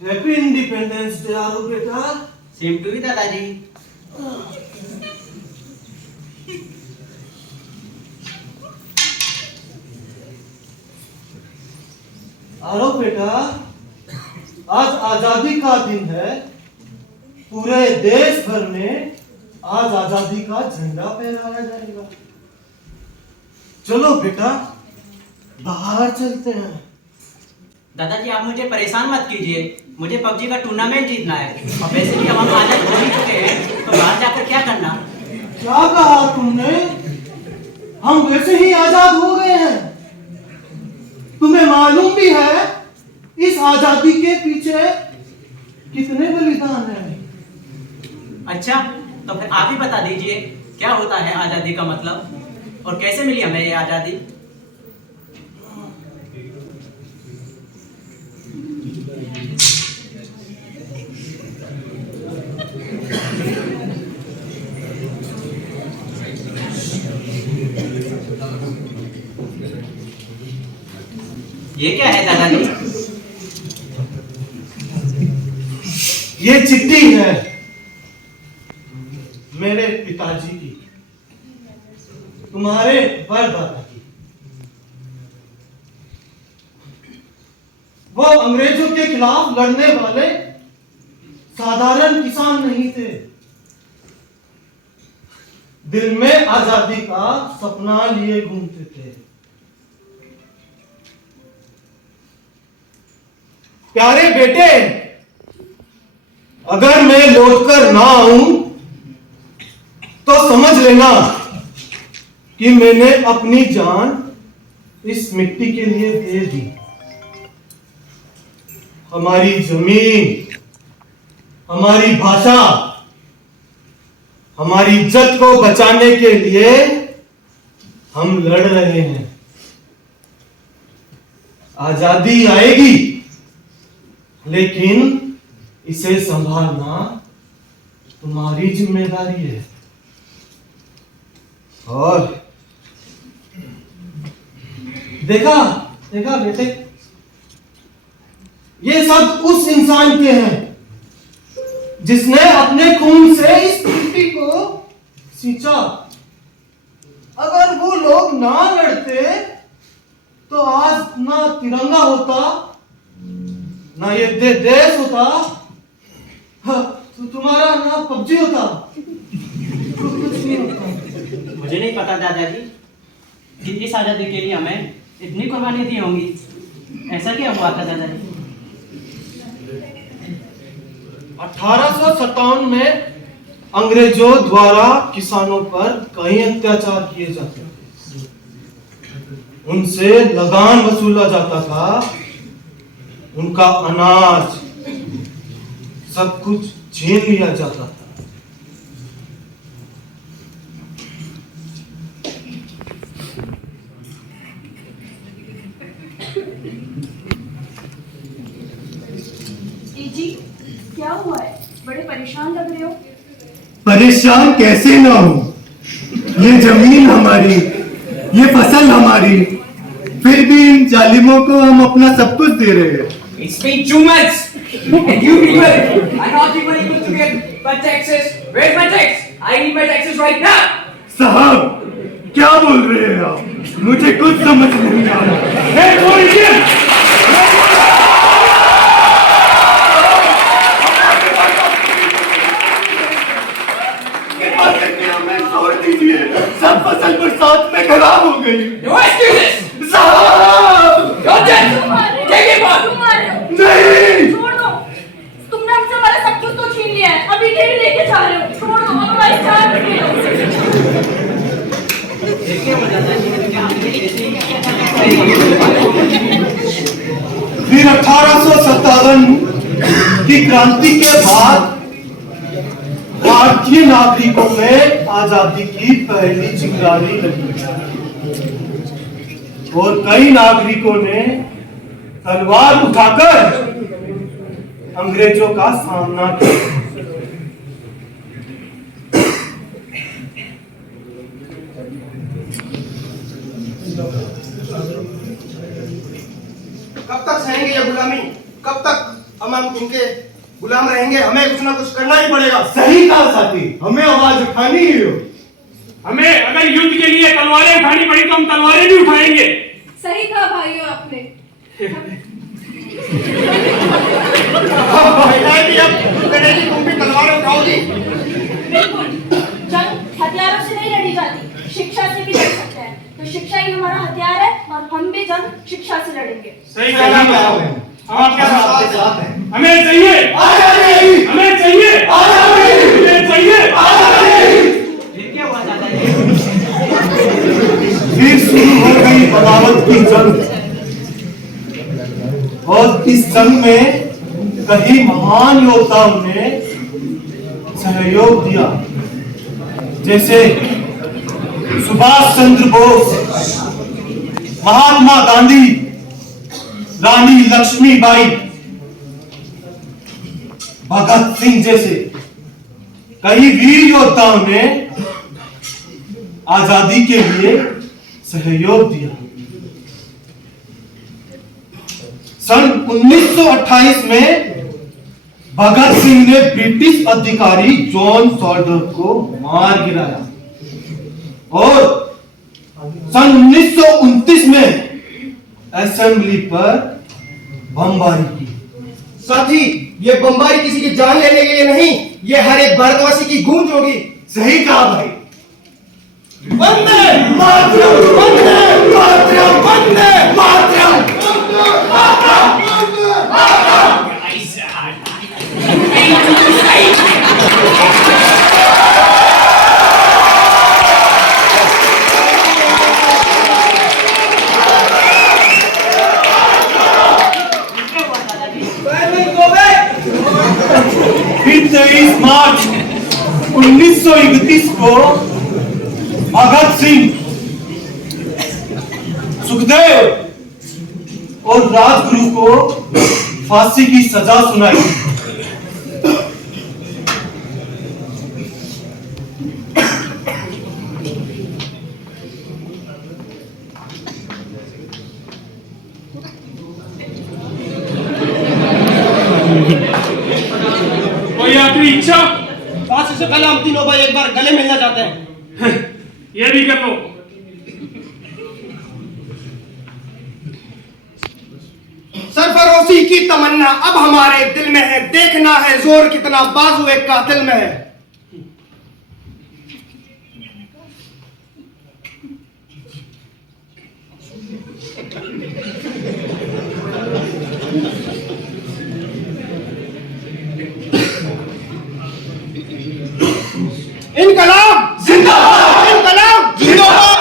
Happy independence day आरो बेटा। Same to you दादाजी। आरो बेटा, आज आजादी का दिन है। पूरे देश भर में आज आजादी का झंडा फहराया जाएगा। चलो बेटा, बाहर चलते हैं। दादाजी आप मुझे परेशान मत कीजिए, मुझे पबजी का टूर्नामेंट जीतना है और वैसे भी हम आजाद हो ही चुके हैं, तो बाहर जाकर क्या करना। क्या कहा तुमने? हम वैसे ही आजाद हो गए हैं। तुम्हें मालूम भी है इस आजादी के पीछे कितने बलिदान हैं? अच्छा, तो फिर आप ही बता दीजिए क्या होता है आजादी का मतलब और कैसे मिली हमें ये आजादी। ये क्या है दादाजी? ये चिट्ठी है मेरे पिताजी की, तुम्हारे परदादा की। वो अंग्रेजों के खिलाफ लड़ने वाले साधारण किसान नहीं थे। दिल में आजादी का सपना लिए घूमते थे। प्यारे बेटे, अगर मैं लौटकर ना आऊं तो समझ लेना कि मैंने अपनी जान इस मिट्टी के लिए दे दी। हमारी जमीन, हमारी भाषा, हमारी इज्जत को बचाने के लिए हम लड़ रहे हैं। आजादी आएगी, लेकिन इसे संभालना तुम्हारी जिम्मेदारी है। और देखा देखा बेटे, ये सब उस इंसान के हैं जिसने अपने खून से इस मिट्टी को सींचा। अगर वो लोग ना लड़ते तो आज ना तिरंगा होता, ना ये देश होता, तो तुम्हारा ना पबजी होता, कुछ नहीं होता। मुझे नहीं पता दादाजी कि इस आजादी के लिए हमें इतनी कुर्बानी दी होंगी। ऐसा क्या हुआ था दादाजी? 1857 में अंग्रेजों द्वारा किसानों पर कई अत्याचार किए जाते थे। उनसे लगान वसूला जाता था। उनका अनाज सब कुछ छीन लिया जाता था। जी, क्या हुआ है? बड़े परेशान लग रहे हो। परेशान कैसे ना हो? ये जमीन हमारी, ये फसल हमारी, फिर भी इन जालिमों को हम अपना सब कुछ दे रहे हैं। It's been 2 months, and you people are not even able to get my taxes. Where's my tax? I need my taxes right now. साहब, क्या बोल रहे हैं आप? मुझे कुछ समझ नहीं आ रहा। Hey, politician! ये बातें क्या हमें छोड़ दीजिए। सब फसल बरसात में खराब हो गई। No excuses. साहब! You're dead. Take it back. नहीं! छोड़ दो। तुमने हमसे हमारा सब कुछ तो छीन लिया है। अभी ढेर लेके जा रहे हो। छोड़ दो, हम हमारी जान रखे हो। देखिए वो दादाजी ने क्या फिर 1857 की क्रांति के बाद भारतीय नागरिकों में आजादी की पहली चिंगारी लगी और कई नागरिकों ने तलवार उठाकर अंग्रेजों का सामना किया। कब तक सहेंगे ये गुलामी? कब तक हम इनके गुलाम रहेंगे, हमें कुछ ना कुछ करना ही पड़ेगा। सही कहा साथी, हमें आवाज उठानी ही हो। हमें अगर युद्ध के लिए तलवारें उठानी पड़ी तो हम तलवारें भी उठाएंगे। सही कहा भाइयों आपने। तुम भी तलवारें उठाओगी? बिल्कुल, जंग हथियारों से नहीं लड़ी जाती, शिक्षा से भी लड़ सकते हैं। तो शिक्षा ही हमारा हथियार है और हम भी जंग शिक्षा से लड़ेंगे। सही कहा आपने। हम आपके साथ हैं। हमें चाहिए आजादी, हमें चाहिए आजादी, हमें चाहिए। फिर क्या हुआ दादाजी? फिर शुरू हो गई बगावत की जंग, और इस जंग में कई महान योद्धाओं ने सहयोग दिया, जैसे सुभाष चंद्र बोस, महात्मा गांधी, रानी लक्ष्मीबाई, भगत सिंह जैसे कई वीर योद्धाओं ने आजादी के लिए सहयोग दिया। सन 1928 में भगत सिंह ने ब्रिटिश अधिकारी जॉन सॉल्डर को मार गिराया, और सन 1929 में असेंबली पर बमबारी की। साथी, ये बमबारी किसी की जान लेने के लिए नहीं, ये हर एक भारतवासी की गूंज होगी। सही कहा भाई। वंदे मातरम, वंदे मातरम, वंदे मातरम। फिर 23 मार्च 1931 को भगत सिंह, सुखदेव और राजगुरु को फांसी की सजा सुनाई। कोई आखिरी इच्छा? फांसी से पहले हम तीनों भाई एक बार गले मिलना चाहते हैं। ये भी कर लो। सरफरोशी की तमन्ना अब हमारे दिल में है, देखना है जोर कितना बाजू एक कातिल में है। इनकलाब जिंदाबाद, इनकलाब जिंदाबाद।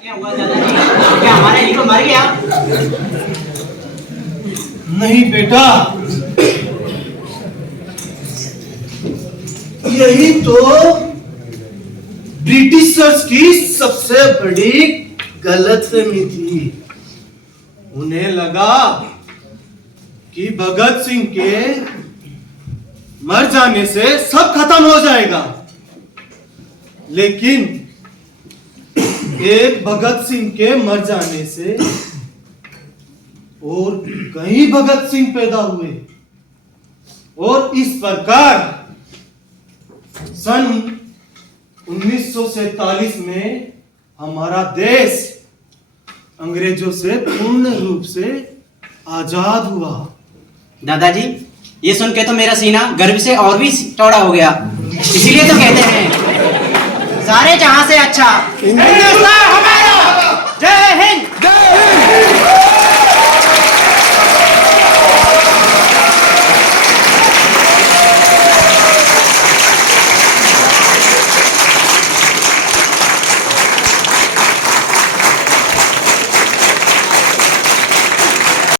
क्या हुआ दादाजी? क्या हमारा हीरो मर गया? नहीं बेटा, यही तो ब्रिटिशर्स की सबसे बड़ी गलतफहमी थी। उन्हें लगा कि भगत सिंह के मर जाने से सब खत्म हो जाएगा, लेकिन एक भगत सिंह के मर जाने से और कई भगत सिंह पैदा हुए, और इस प्रकार सन 1947 में हमारा देश अंग्रेजों से पूर्ण रूप से आजाद हुआ। दादाजी, ये सुन के तो मेरा सीना गर्व से और भी चौड़ा हो गया। इसीलिए तो कहते हैं सारे जहां से अच्छा हिंदुस्तान हमारा। जय हिंद।